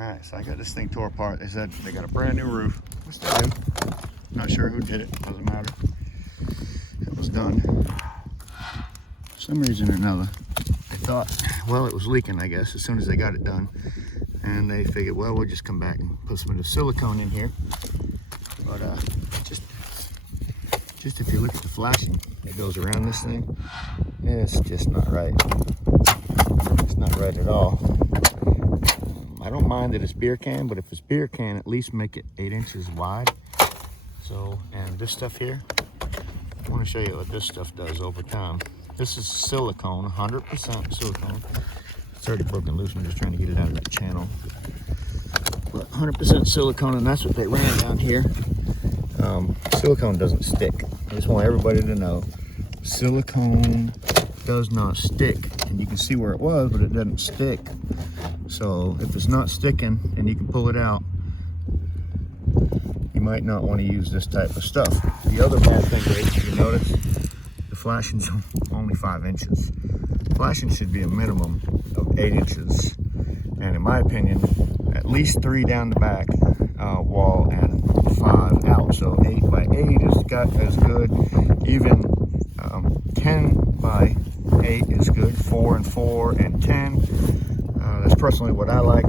Alright, so I got this thing tore apart. They said they got a brand new roof. Which they do. Not sure who did it, doesn't matter. It was done. For some reason or another, they thought, well, it was leaking, I guess, as soon as they got it done. And they figured, well, we'll just come back and put some of the silicone in here. But just if you look at the flashing that goes around this thing, it's just not right. It's not right at all. I don't mind that it's beer can, but if it's beer can, at least make it 8 inches wide. So, and this stuff here, I want to show you what this stuff does over time. This is silicone, 100% silicone. It's already broken loose. I'm just trying to get it out of that channel. But 100% silicone, and that's what they ran down here. Silicone doesn't stick. I just want everybody to know, silicone does not stick. And you can see where it was, but it doesn't stick. So if it's not sticking and you can pull it out, you might not want to use this type of stuff. The other bad thing is, if you notice, the flashing's only 5 inches. Flashing should be a minimum of 8 inches. And in my opinion, at least 3 down the back wall and 5 out. So 8 by 8 is good. Even 10 by 8 is good. 4 and 4 and 10. That's personally what I like.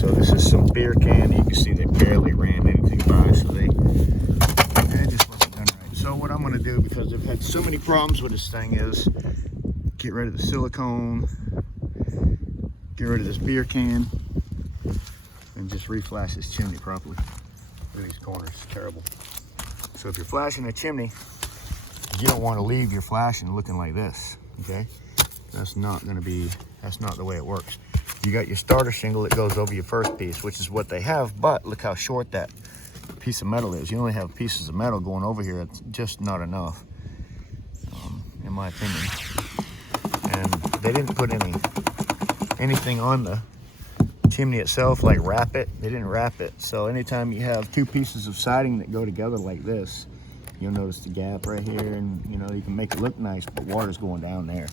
So this is some beer can. You can see they barely ran anything by, so they just wasn't done right. So what I'm going to do, because they've had so many problems with this thing, is get rid of the silicone, get rid of this beer can, and just reflash this chimney properly. Look at these corners, it's terrible. So if you're flashing a chimney, you don't want to leave your flashing looking like this, okay? That's not the way it works. You got your starter shingle that goes over your first piece, which is what they have, but look how short that piece of metal is. You only have pieces of metal going over here. It's just not enough, in my opinion. And they didn't put anything on the chimney itself, like wrap it. They didn't wrap it. So anytime you have 2 pieces of siding that go together like this, you'll notice the gap right here, and you know, you can make it look nice, but water's going down there.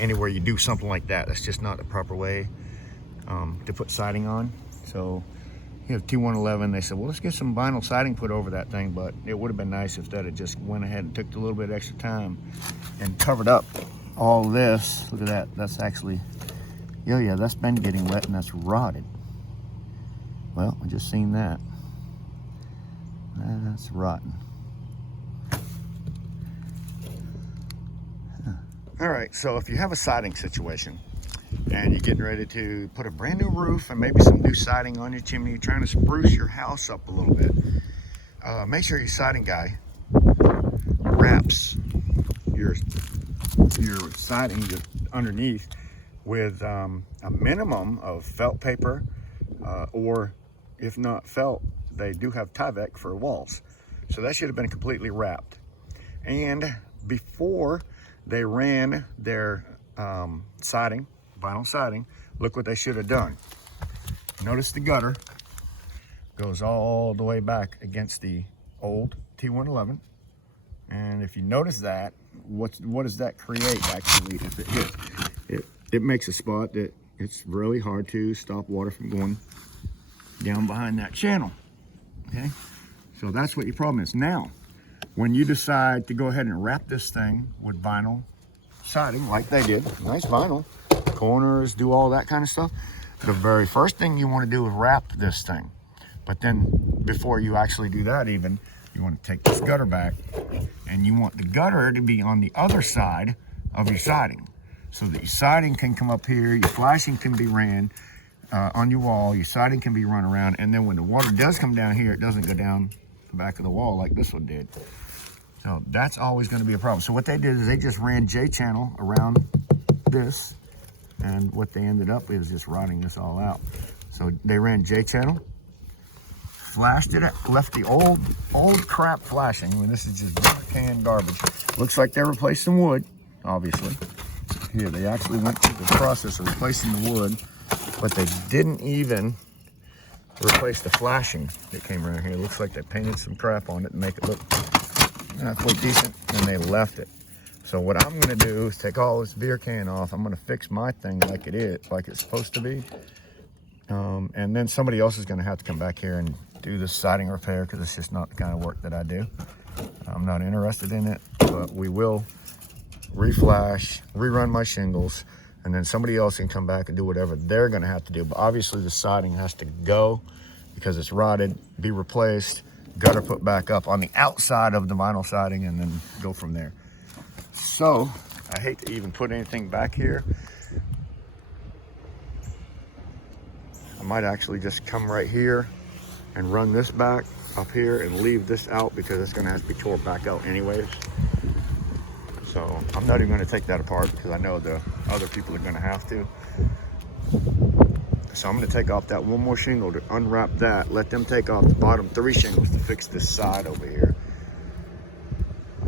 Anywhere you do something like that, that's just not the proper way to put siding on. So you have T111. They said, well, let's get some vinyl siding put over that thing, but it would have been nice if that had just went ahead and took a little bit extra time and covered up all this. Look at that. That's actually, yeah, that's been getting wet and that's rotted. Well, I just seen that. That's rotten. All right, so if you have a siding situation and you're getting ready to put a brand new roof and maybe some new siding on your chimney, you're trying to spruce your house up a little bit, make sure your siding guy wraps your siding underneath with a minimum of felt paper, or if not felt, they do have Tyvek for walls. So that should have been completely wrapped. And before they ran their siding, vinyl siding, look what they should have done. Notice the gutter goes all the way back against the old T111. And if you notice that, what does that create actually if it hits? It makes a spot that it's really hard to stop water from going down behind that channel, okay? So that's what your problem is. Now, when you decide to go ahead and wrap this thing with vinyl siding, like they did, nice vinyl, corners, do all that kind of stuff, the very first thing you want to do is wrap this thing. But then before you actually do that even, you want to take this gutter back, and you want the gutter to be on the other side of your siding, so that your siding can come up here, your flashing can be ran on your wall, your siding can be run around, and then when the water does come down here, it doesn't go down the back of the wall like this one did. So that's always going to be a problem. So what they did is they just ran J-channel around this, and what they ended up is just rotting this all out. So they ran J-channel, flashed it, left the old crap flashing. I mean, this is just can garbage. Looks like they replaced some wood, obviously. Here, they actually went through the process of replacing the wood, but they didn't even replace the flashing that came around here. It looks like they painted some crap on it and make it look halfway decent, and they left it. So what I'm gonna do is take all this beer can off. I'm gonna fix my thing like it is, like it's supposed to be, And then somebody else is going to have to come back here and do the siding repair, because it's just not the kind of work that I do. I'm not interested in it, but we will reflash, rerun my shingles, and then somebody else can come back and do whatever they're going to have to do. But obviously the siding has to go because it's rotted, be replaced, gutter put back up on the outside of the vinyl siding, and then go from there. So I hate to even put anything back here. I might actually just come right here and run this back up here and leave this out, because it's going to have to be tore back out anyways. So I'm not even going to take that apart, because I know the other people are going to have to. So I'm going to take off that one more shingle to unwrap that, let them take off the bottom 3 shingles to fix this side over here.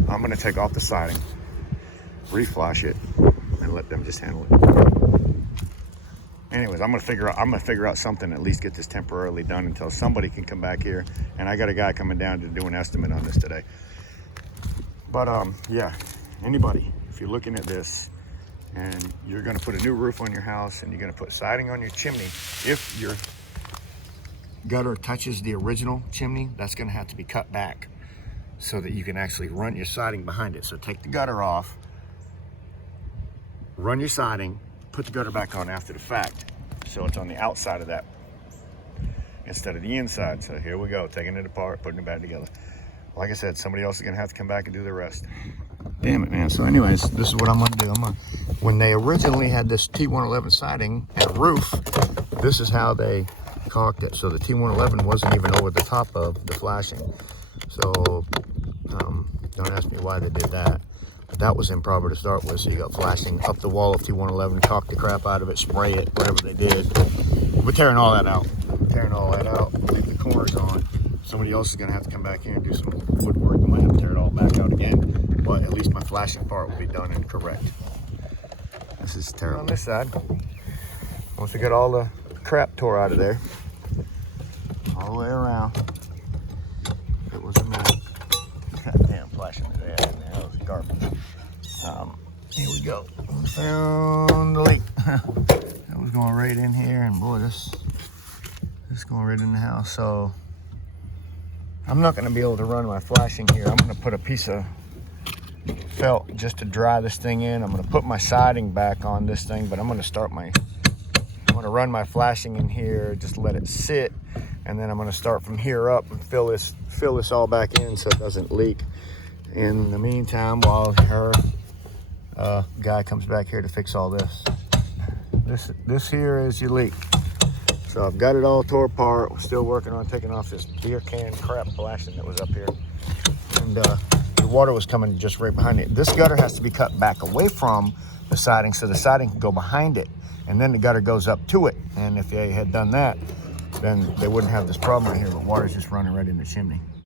I'm going to take off the siding, reflash it, and let them just handle it. Anyways, I'm gonna figure out something to at least get this temporarily done until somebody can come back here. And I got a guy coming down to do an estimate on this today. But yeah, anybody, if you're looking at this and you're gonna put a new roof on your house and you're gonna put siding on your chimney, if your gutter touches the original chimney, that's gonna have to be cut back so that you can actually run your siding behind it. So take the gutter off, run your siding, put the gutter back on after the fact, so it's on the outside of that instead of the inside. So here we go, taking it apart, putting it back together. Like I said, somebody else is gonna have to come back and do the rest. Damn it, man. So anyways, this is what I'm gonna do. When they originally had this T111 siding and roof, this is how they caulked it. So the T111 wasn't even over the top of the flashing. So don't ask me why they did that. That was improper to start with, so you got flashing up the wall of T111, caulk the crap out of it, spray it, whatever they did. We're tearing all that out. Leave the corners on. Somebody else is gonna have to come back here and do some woodwork. I might have to tear it all back out again, but at least my flashing part will be done and correct. This is terrible. On this side, once we get all the crap tore out of there, all the way around, it was a mess. Goddamn flashing today, that was garbage. Here we go. We found the leak. That was going right in here, and boy, this is going right in the house. So I'm not going to be able to run my flashing here. I'm going to put a piece of felt just to dry this thing in. I'm going to put my siding back on this thing, but I'm going to run my flashing in here, just let it sit, and then I'm going to start from here up and fill this all back in so it doesn't leak. In the meantime, while her guy comes back here to fix all this. This here is your leak. So I've got it all tore apart. We're still working on taking off this beer can crap flashing that was up here. And the water was coming just right behind it. This gutter has to be cut back away from the siding so the siding can go behind it. And then the gutter goes up to it. And if they had done that, then they wouldn't have this problem right here, but water's just running right in the chimney.